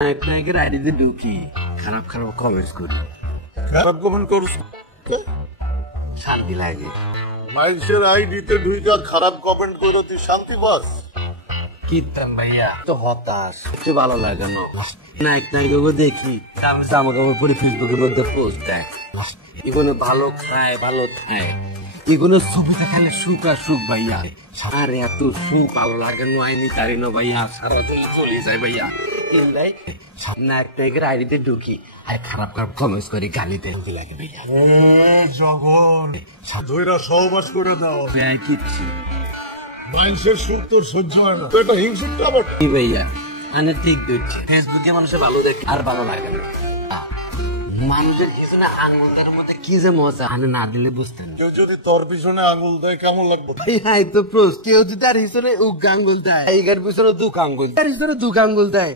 নায়কের আইডিতে ঢুকি খারাপ খারাপ কমেন্টস করি, খারাপ কমেন্ট করছ শান্তি লাগে। মানুষের আইডিতে ঢুইকা খারাপ কমেন্ট করে তুই শান্তি পাস? কীর্তন ভাইয়া তো হতাশ, একটু ভালো লাগে না। নায়ককে দেখি আমি জামা কাপড় পরে ফেসবুকের মধ্যে পোস্ট দেয়, এগুলো ভালো খায় ভালো খায়, এগুলো ছবিতে খালি সুখ আর সুখ ভাইয়া। আর এত সুখ ভালো লাগে না, আইনি তারি না ভাইয়া, সারাদিন চলে যায় ভাইয়া। কিনলাই নায়কের আইডিতে ঢুকি আর খারাপ খারাপ কমেন্টস করি, গালিতে লাগে ভাইয়া। জগন ধৈরা সহবাস করে দাও, কিচ্ছু মানুষের সুখ তোর সহ্য হয় না, এটা হিংসুকটা আবার কি ভাইয়া। মানে ঠিক দেখছি ফেসবুকে মানুষের ভালো দেখে আর ভালো লাগে না। মানুষের কিছু না আঙ্গুলদের মধ্যে কি যে মজা, আনে না দিলে বুঝতেন। কেউ যদি তোর পিছনে আঙুল দেয় কেমন লাগবে? তো প্রশ্ন, কেউ যদি তার পিছনে উক আঙ্গুল দেয়, এইগার পিছনে দুঃখ আঙ্গুল, তার পিছনে দুঃখ আঙ্গুল দেয়,